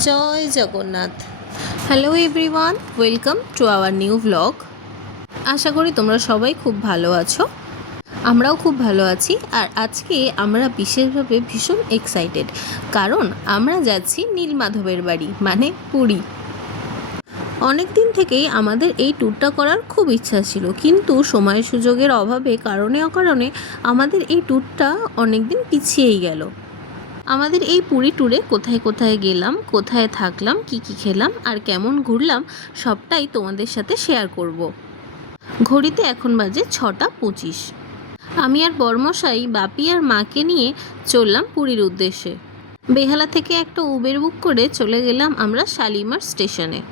Joy Jagannath. Hello everyone, welcome to our new blog. আশা করি তোমরা সবাই খুব ভালো আছো, আমরাও খুব ভালো আছি। আর আজকে আমরা বিশেষভাবে ভীষণ এক্সাইটেড, কারণ আমরা যাচ্ছি নীলমাধবের বাড়ি, মানে পুরী। অনেক দিন থেকেই আমাদের এই ট্যুরটা করার খুব ইচ্ছা ছিল, কিন্তু সময় সুযোগের অভাবে কারণে অকারণে আমাদের এই ট্যুরটা অনেক দিন পিছিয়েই গেল। আমাদের এই পুরী ট্যুরে কোথায় কোথায় গেলাম, কোথায় থাকলাম, কি কি খেলাম আর কেমন ঘুরলাম, সবটাই তোমাদের সাথে শেয়ার করব। ঘড়িতে এখন বাজে 6:25। আমি আর বর্মশাই বাপি আর মাকে নিয়ে চললাম পুরীর উদ্দেশ্যে। বেহালা থেকে একটা উবের বুক করে চলে গেলাম আমরা শালিমার স্টেশনে।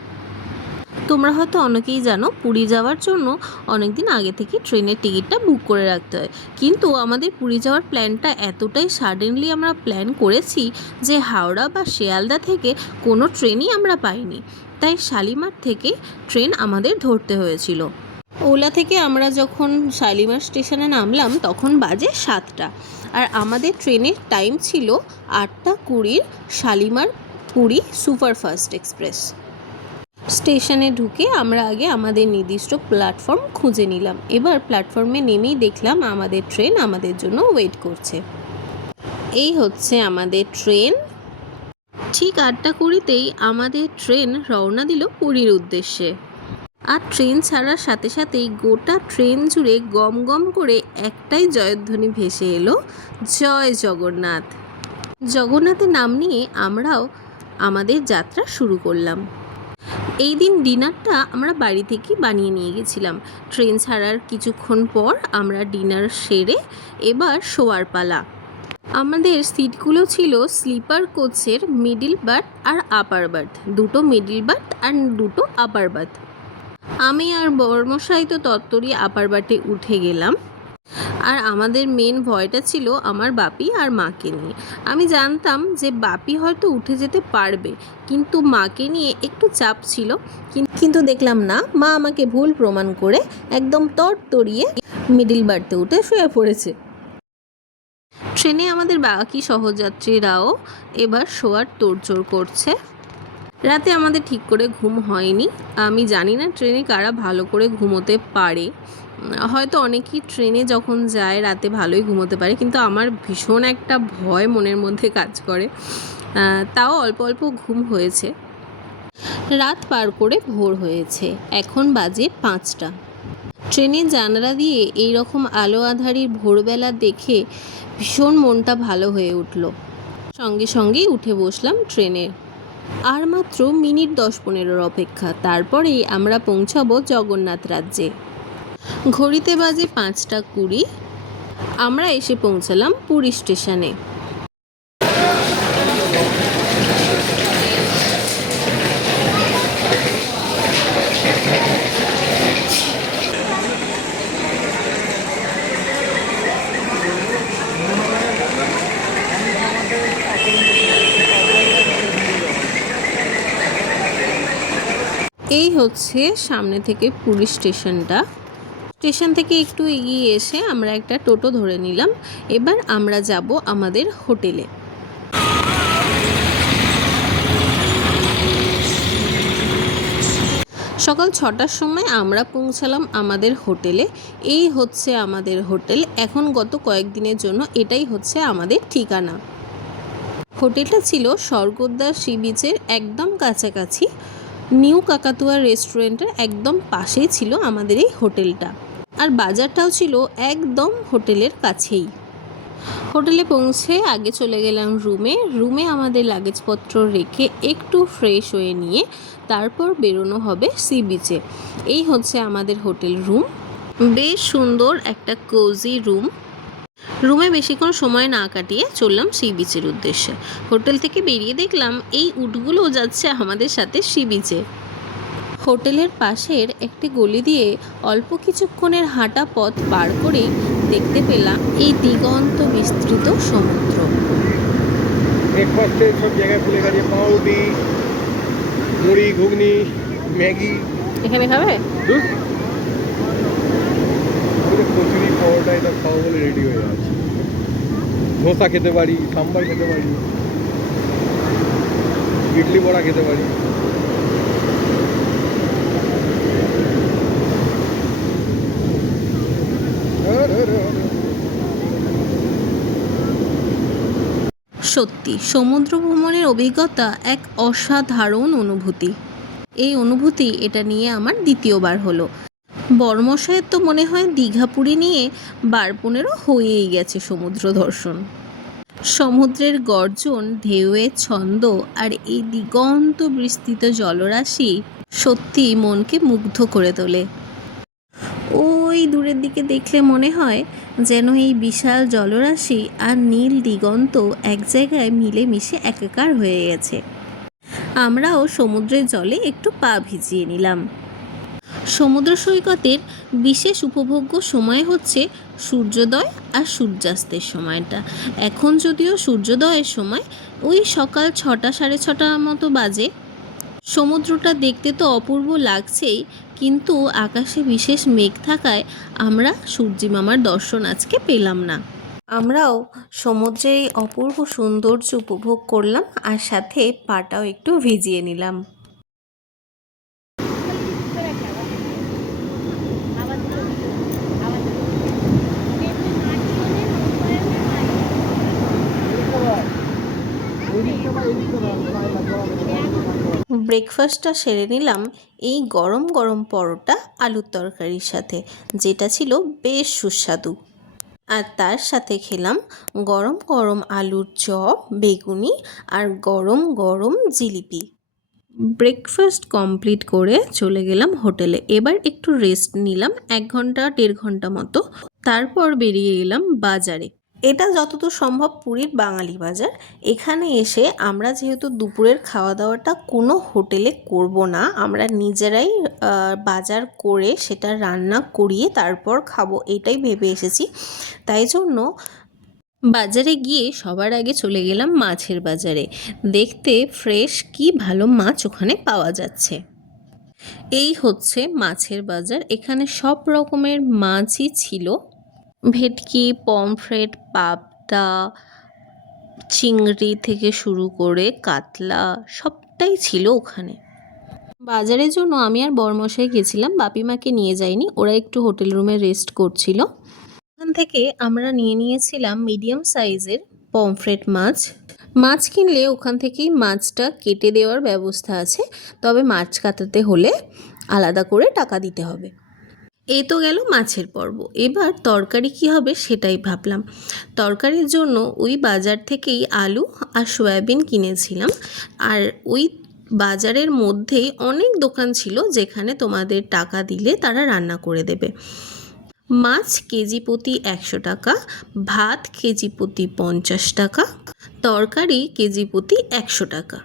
তোমরা হয়তো অনেকেই জানো, পুরী যাওয়ার জন্য অনেক দিন আগে থেকে ট্রেনের টিকিটটা বুক করে রাখতে হয়, কিন্তু আমাদের পুরী যাওয়ার প্ল্যানটা এতটাই সাডেনলি আমরা প্ল্যান করেছি যে হাওড়া বা শিয়ালদা থেকে কোনো ট্রেনই আমরা পাইনি, তাই শালিমার থেকে ট্রেন আমাদের ধরতে হয়েছিল। ওলা থেকে আমরা যখন শালিমার স্টেশনে নামলাম তখন বাজে 7টা, আর আমাদের ট্রেনের টাইম ছিল 8:20, শালিমার পুরী সুপারফাস্ট এক্সপ্রেস। স্টেশনে ঢুকে আমরা আগে আমাদের নির্দিষ্ট প্ল্যাটফর্ম খুঁজে নিলাম। এবার প্ল্যাটফর্মে নেমেই দেখলাম আমাদের ট্রেন আমাদের জন্য ওয়েট করছে। এই হচ্ছে আমাদের ট্রেন। ঠিক 8:20তেই আমাদের ট্রেন রওনা দিল পুরীর উদ্দেশ্যে। আর ট্রেন ছাড়ার সাথে সাথেই গোটা ট্রেন জুড়ে গম গম করে একটাই জয়ধ্বনি ভেসে এলো, জয় জগন্নাথ। জগন্নাথের নাম নিয়ে আমরাও আমাদের যাত্রা শুরু করলাম। এই দিন ডিনারটা আমরা বাড়ি থেকেই বানিয়ে নিয়ে গেছিলাম। ট্রেন ছাড়ার কিছুক্ষণ পর আমরা ডিনার সেরে এবার শোয়ার পালা। আমাদের সিটগুলো ছিল স্লিপার কোচের মিডিল বার্থ আর আপার বার্থ, দুটো মিডিল বার্থ আর দুটো আপার বার্থ। আমি আর বর্মশাই তো তত্তরই আপার বার্থে উঠে গেলাম। আর আমাদের মেন ভয়টা ছিল আমার বাপি আর মাকে নিয়ে। আমি জানতাম যে বাপি হয়তো উঠে যেতে পারবে, কিন্তু মাকে নিয়ে একটু চাপ ছিল। কিন্তু দেখলাম না, মা আমাকে ভুল প্রমাণ করে একদম তড়িয়ে মিডিল বার্থে উঠে শুয়ে পড়েছে। ট্রেনে আমাদের বাকি সহযাত্রীরাও এবার শোয়ার তোড়জোড় করছে। রাতে আমাদের ঠিক করে ঘুম হয়নি। আমি জানি না ট্রেনে কারা ভালো করে ঘুমোতে পারে, হয়তো অনেকেই ট্রেনে যখন যায় রাতে ভালোই ঘুমোতে পারে, কিন্তু আমার ভীষণ একটা ভয় মনের মধ্যে কাজ করে। তাও অল্প অল্প ঘুম হয়েছে। রাত পার করে ভোর হয়েছে, এখন বাজে 5টা। ট্রেনের জানালা দিয়ে এই রকম আলো আঁধারির ভোরবেলা দেখে ভীষণ মনটা ভালো হয়ে উঠল। সঙ্গে সঙ্গেই উঠে বসলাম ট্রেনে। আর মাত্র মিনিট 10-15 অপেক্ষা, তারপরেই আমরা পৌঁছাবো জগন্নাথ রাজ্যে। ঘড়িতে বাজে 5:20। আমরা এসে পৌঁছালাম পুরী স্টেশনে। এই হচ্ছে সামনে থেকে পুরী স্টেশনটা। স্টেশন থেকে একটু এগিয়ে এসে আমরা একটা টোটো ধরে নিলাম। এবার আমরা যাব আমাদের হোটেলে। সকাল 6টার সময় আমরা পৌঁছালাম আমাদের হোটেলে। এই হচ্ছে আমাদের হোটেল। এখন গত কয়েকদিনের জন্য এটাই হচ্ছে আমাদের ঠিকানা। হোটেলটা ছিল স্বর্গদ্বার সি বিচের একদম কাছাকাছি। নিউ কাকাতুয়া রেস্টুরেন্টের একদম পাশেই ছিল আমাদের এই হোটেলটা, আর বাজারটাও ছিল একদম হোটেলের কাছেই। হোটেলে পৌঁছে আগে চলে গেলাম রুমে আমাদের লাগেজপত্র রেখে একটু ফ্রেশ হয়ে নিয়ে তারপর বেরোনো হবে সি বিচে। এই হচ্ছে আমাদের হোটেল রুম। বেশ সুন্দর একটা কোজি রুম। রুমে বেশিক্ষণ সময় না কাটিয়ে চললাম সি বিচের উদ্দেশ্যে। হোটেল থেকে বেরিয়ে দেখলাম এই উটগুলো যাচ্ছে আমাদের সাথে সি বিচে। হোটেলের পাশের একটি গলি দিয়ে অল্প কিছুক্ষণের হাঁটা পথ পার করেই দেখতে পেলাম এই দিগন্ত বিস্তৃত সমুদ্র। ব্রেকফাস্টে সব জায়গায় ফুলে গেছে, পাউরুটি, মুড়ি, ঘুগনি, ম্যাগি। এখানে খাবে? কচুরি, পাওয়াটা এটা খাওয়া বলে রেডি হয়ে আছে। ধোসা খেতে পারি, সাম্বার খেতে পারি। ইডলি বড়া খেতে পারি। সত্যি সমুদ্র ভ্রমণের অভিজ্ঞতা এক অসাধারণ অনুভূতি। এই অনুভূতি এটা নিয়ে আমার দ্বিতীয়বার হলো। বড়মশাইয়ের তো মনে হয় দীঘা পুরী নিয়ে 12-15 হয়েই গেছে সমুদ্র দর্শন। সমুদ্রের গর্জন, ঢেউয়ের ছন্দ আর এই দিগন্ত বিস্তৃত জলরাশি সত্যি মনকে মুগ্ধ করে তোলে। ওই দূরের দিকে দেখলে মনে হয় যেন এই বিশাল জলরাশি আর নীল দিগন্ত এক জায়গায় মিলেমিশে একাকার হয়ে গেছে। আমরাও সমুদ্রের জলে একটু পা ভিজিয়ে নিলাম। সমুদ্র সৈকতের বিশেষ উপভোগ্য সময় হচ্ছে সূর্যোদয় আর সূর্যাস্তের সময়টা। এখন যদিও সূর্যোদয়ের সময়, ওই সকাল 6টা 6:30 মতো বাজে। সমুদ্রটা দেখতে তো অপূর্ব লাগছেই, কিন্তু আকাশে বিশেষ মেঘ থাকায় আমরা সূর্যি মামার দর্শন আজকে পেলাম না। আমরাও সমুদ্রে এই অপূর্ব সৌন্দর্য উপভোগ করলাম আর সাথে পাটাও একটু ভিজিয়ে নিলাম। ব্রেকফাস্টটা সেরে নিলাম এই গরম গরম পরোটা আলুর তরকারির সাথে, যেটা ছিল বেশ সুস্বাদু। আর তার সাথে খেলাম গরম গরম আলুর চপ, বেগুনি আর গরম গরম জিলিপি। ব্রেকফাস্ট কমপ্লিট করে চলে গেলাম হোটেলে। এবার একটু রেস্ট নিলাম 1 ঘন্টা 1.5 ঘন্টা মতো। তারপর বেরিয়ে এলাম বাজারে। এটা যতদূর সম্ভব পুরীর বাঙালি বাজার। এখানে এসে আমরা যেহেতু দুপুরের খাওয়া দাওয়াটা কোনো হোটেলে করব না, আমরা নিজেরাই বাজার করে সেটা রান্না করিয়ে তারপর খাবো, এটাই ভেবে এসেছি। তাই জন্য বাজারে গিয়ে সবার আগে চলে গেলাম মাছের বাজারে, দেখতে ফ্রেশ কি ভালো মাছ ওখানে পাওয়া যাচ্ছে। এই হচ্ছে মাছের বাজার। এখানে সব রকমের মাছই ছিল। ভেটকি, পমফ্রেট, পাবদা, চিংড়ি থেকে শুরু করে কাতলা সবটাই ছিল ওখানে। বাজারের জন্য আমি আর বরমশাই গেছিলাম, বাপিমাকে নিয়ে যাইনি, ওরা একটু হোটেল রুমে রেস্ট করছিল। ওখান থেকে আমরা নিয়েছিলাম মিডিয়াম সাইজের পমফ্রেট মাছ। মাছ কিনলে ওখান থেকেই মাছটা কেটে দেওয়ার ব্যবস্থা আছে, তবে মাছ কাটাতে হলে আলাদা করে টাকা দিতে হবে। এই তো গেল মাছের পর্ব। এবার তরকারি কি হবে সেটাই ভাবলাম। তরকারির জন্য ওই বাজার থেকেই আলু আর সয়াবিন কিনেছিলাম। আর ওই বাজারের মধ্যেই অনেক দোকান ছিল যেখানে তোমাদের টাকা দিলে তারা রান্না করে দেবে। মাছ কেজি প্রতি 100 টাকা, ভাত কেজি প্রতি 50 টাকা, তরকারি কেজি প্রতি 100 টাকা।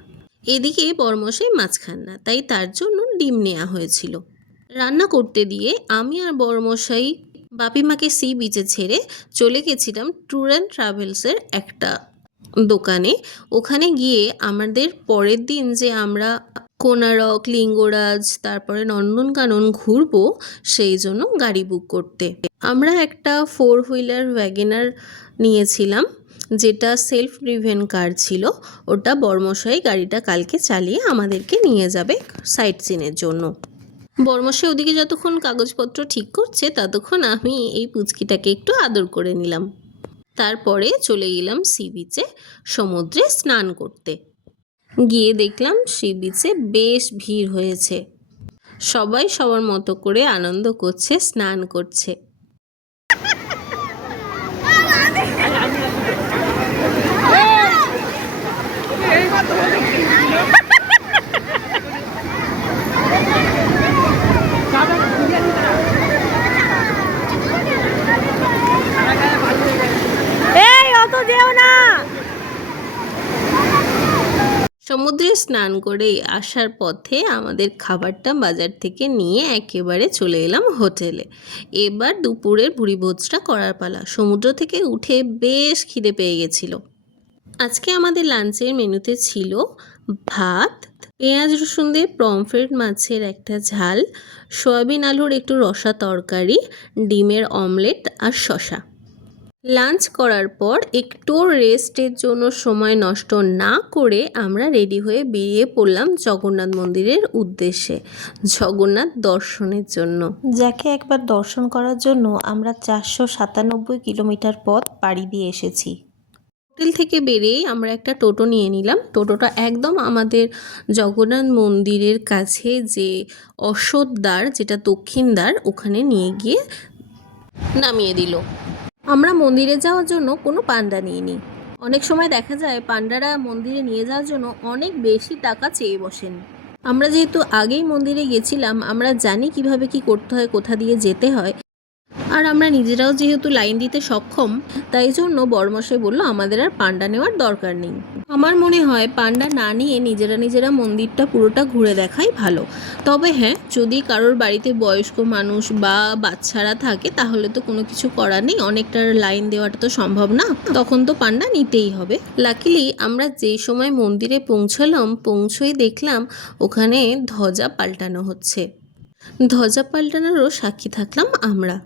এদিকে বরমশাই মাছ খান না, তাই তার জন্য ডিম নেওয়া হয়েছিল। রান্না করতে দিয়ে আমি আর বরমশাই বাপিমাকে সি বিচে ছেড়ে চলে গেছিলাম ট্যুর অ্যান্ড ট্রাভেলসের একটা দোকানে। ওখানে গিয়ে আমাদের পরের দিন যে আমরা কোনারক, লিঙ্গরাজ, তারপরে নন্দনকানন ঘুরবো, সেই জন্য গাড়ি বুক করতে আমরা একটা 4 হুইলার ওয়াগনার নিয়েছিলাম, যেটা সেলফ ড্রিভেন কার ছিল। ওটা বরমশাই গাড়িটা কালকে চালিয়ে আমাদেরকে নিয়ে যাবে সাইট সিনের জন্য। বরমশাই ওদিকে যতক্ষণ কাগজপত্র ঠিক করছে, ততক্ষণ আমি এই পুচকিটাকে একটু আদর করে নিলাম। তারপরে চলে গেলাম সি বিচে সমুদ্রে স্নান করতে। গিয়ে দেখলাম সি বিচে বেশ ভিড় হয়েছে, সবাই সবার মতো করে আনন্দ করছে, স্নান করছে। সমুদ্রে স্নান করে আসার পথে আমাদের খাবারটা বাজার থেকে নিয়ে একেবারে চলে এলাম হোটেলে। এবার দুপুরের ভুরিভোজটা করার পালা। সমুদ্র থেকে উঠে বেশ খিদে পেয়ে গেছিল। আজকে আমাদের লাঞ্চের মেনুতে ছিল ভাত, পেঁয়াজ রসুন দিয়ে পমফ্রেট মাছের একটা ঝাল, সয়াবিন আলুর একটু রসা তরকারি, ডিমের অমলেট আর শসা। লাঞ্চ করার পর একটু রেস্টের জন্য সময় নষ্ট না করে আমরা রেডি হয়ে বেরিয়ে পড়লাম জগন্নাথ মন্দিরের উদ্দেশ্যে, জগন্নাথ দর্শনের জন্য, যাকে একবার দর্শন করার জন্য আমরা 497 কিলোমিটার পথ পাড়ি দিয়ে এসেছি। হোটেল থেকে বেরিয়েই আমরা একটা টোটো নিয়ে নিলাম। টোটোটা একদম আমাদের জগন্নাথ মন্দিরের কাছে যে অশ্বত্থ দ্বার, যেটা দক্ষিণ দ্বার, ওখানে নিয়ে গিয়ে নামিয়ে দিল। আমরা মন্দিরে যাওয়ার জন্য কোনো পান্ডা নিইনি। অনেক সময় দেখা যায় পান্ডারা মন্দিরে নিয়ে যাওয়ার জন্য অনেক বেশি টাকা চেয়ে বসেন। আমরা যেহেতু আগেই মন্দিরে গেছিলাম, আমরা জানি কিভাবে কি করতে হয়, কোথা দিয়ে যেতে হয়, আর আমরা নিজেরাও যেহেতু লাইন দিতে সক্ষম, তাই জন্য বড়মশাই বলল আমাদের আর পান্ডা নেওয়ার দরকার নেই। আমার মনে হয় পান্ডা না নিয়ে নিজেরা মন্দিরটা পুরোটা ঘুরে দেখাই ভালো। তবে হ্যাঁ, যদি কারোর বাড়িতে বয়স্ক মানুষ বা বাচ্চারা থাকে তাহলে তো কোনো কিছু করার নেই, অনেকটা লাইন দেওয়াটা তো সম্ভব না, তখন তো পান্ডা নিতেই হবে। লাকিলি আমরা যেই সময় মন্দিরে পৌঁছই দেখলাম ওখানে ধ্বজা পাল্টানো হচ্ছে। ধ্বজা পাল্টানোরও সাক্ষী থাকলাম আমরা।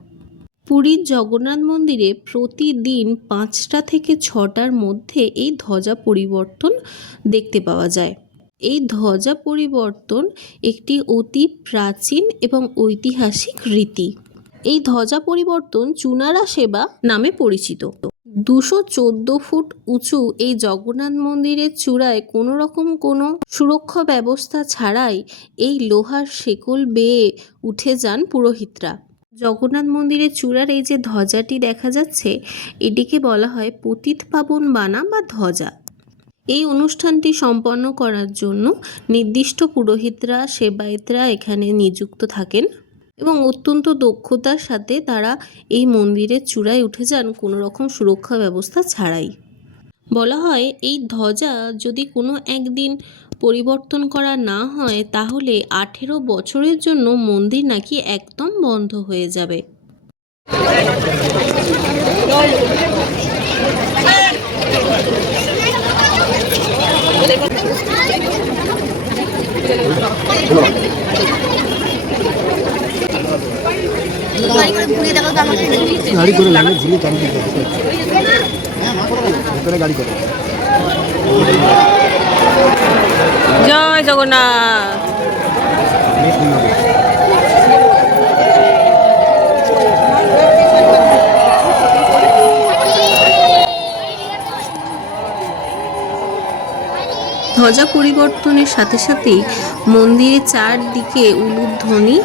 পুরীর জগন্নাথ মন্দিরে প্রতিদিন 5টা থেকে 6টার মধ্যে এই ধ্বজা পরিবর্তন দেখতে পাওয়া যায়। এই ধ্বজা পরিবর্তন একটি অতি প্রাচীন এবং ঐতিহাসিক রীতি। এই ধ্বজা পরিবর্তন চুনারা সেবা নামে পরিচিত। 214 ফুট উঁচু এই জগন্নাথ মন্দিরের চূড়ায় কোনো রকম কোনো সুরক্ষা ব্যবস্থা ছাড়াই এই লোহার শেকল বেয়ে উঠে যান পুরোহিতরা। জগন্নাথ মন্দিরের চূড়ার এই যে ধ্বজাটি দেখা যাচ্ছে, এটিকে বলা হয় পতিত পাবন বানা বা ধ্বজা। এই অনুষ্ঠানটি সম্পন্ন করার জন্য নির্দিষ্ট পুরোহিতরা, সেবায়েতরা এখানে নিযুক্ত থাকেন এবং অত্যন্ত দক্ষতার সাথে তারা এই মন্দিরের চূড়ায় উঠে যান কোনো রকম সুরক্ষা ব্যবস্থা ছাড়াই। বলা হয় এই ধ্বজা যদি কোনো একদিন পরিবর্তন করা না হয় তাহলে 18 বছরের জন্য মন্দির নাকি একদম বন্ধ হয়ে যাবে। গাড়ি করে লাগে ঘুরে চালু ভিতরে গাড়ি করে। জয় জগন্নাথ। ধ্বজা পরিবর্তনের সাথে সাথেই মন্দিরের চারদিকে উলুধ্বনি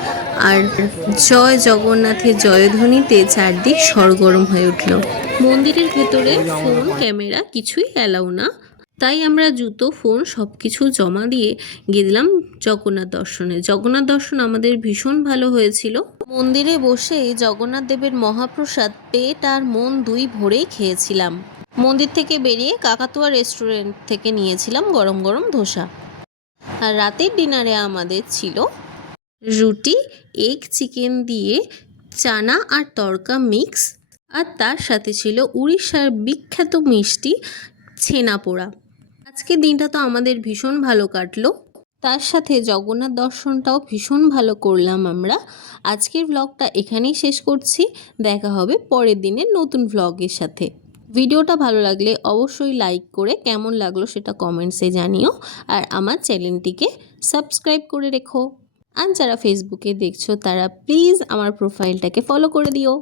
আর জয় জগন্নাথের জয়ধ্বনিতে চারদিক সরগরম হয়ে উঠল। মন্দিরের ভেতরে ফোন, ক্যামেরা কিছুই অ্যালাউ না, তাই আমরা জুতো, ফোন সব কিছু জমা দিয়ে গেলাম জগন্নাথ দর্শনে। জগন্নাথ দর্শন আমাদের ভীষণ ভালো হয়েছিল। মন্দিরে বসেই জগন্নাথ দেবের মহাপ্রসাদ পেট আর মন দুই ভরেই খেয়েছিলাম। মন্দির থেকে বেরিয়ে কাকাতুয়া রেস্টুরেন্ট থেকে নিয়েছিলাম গরম গরম ধোসা। আর রাতের ডিনারে আমাদের ছিল রুটি, এগ চিকেন দিয়ে চানা আর তড়কা মিক্স, আর তার সাথে ছিল উড়িষ্যার বিখ্যাত মিষ্টি ছেনা পোড়া। আজকের দিনটা তো আমাদের ভীষণ ভালো কাটলো, তার সাথে জগন্নাথ দর্শনটাও ভীষণ ভালো করলাম আমরা। আজকের ব্লগটা এখানেই শেষ করছি, দেখা হবে পরের দিনের নতুন ব্লগের সাথে। ভিডিওটা ভালো লাগলে অবশ্যই লাইক করে কেমন লাগলো সেটা কমেন্টসে জানিও, আর আমার চ্যানেলটিকে সাবস্ক্রাইব করে রেখো। আর যারা ফেসবুকে দেখছো তারা প্লিজ আমার প্রোফাইলটাকে ফলো করে দিও।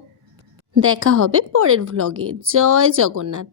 দেখা হবে পরের ব্লগে। জয় জগন্নাথ।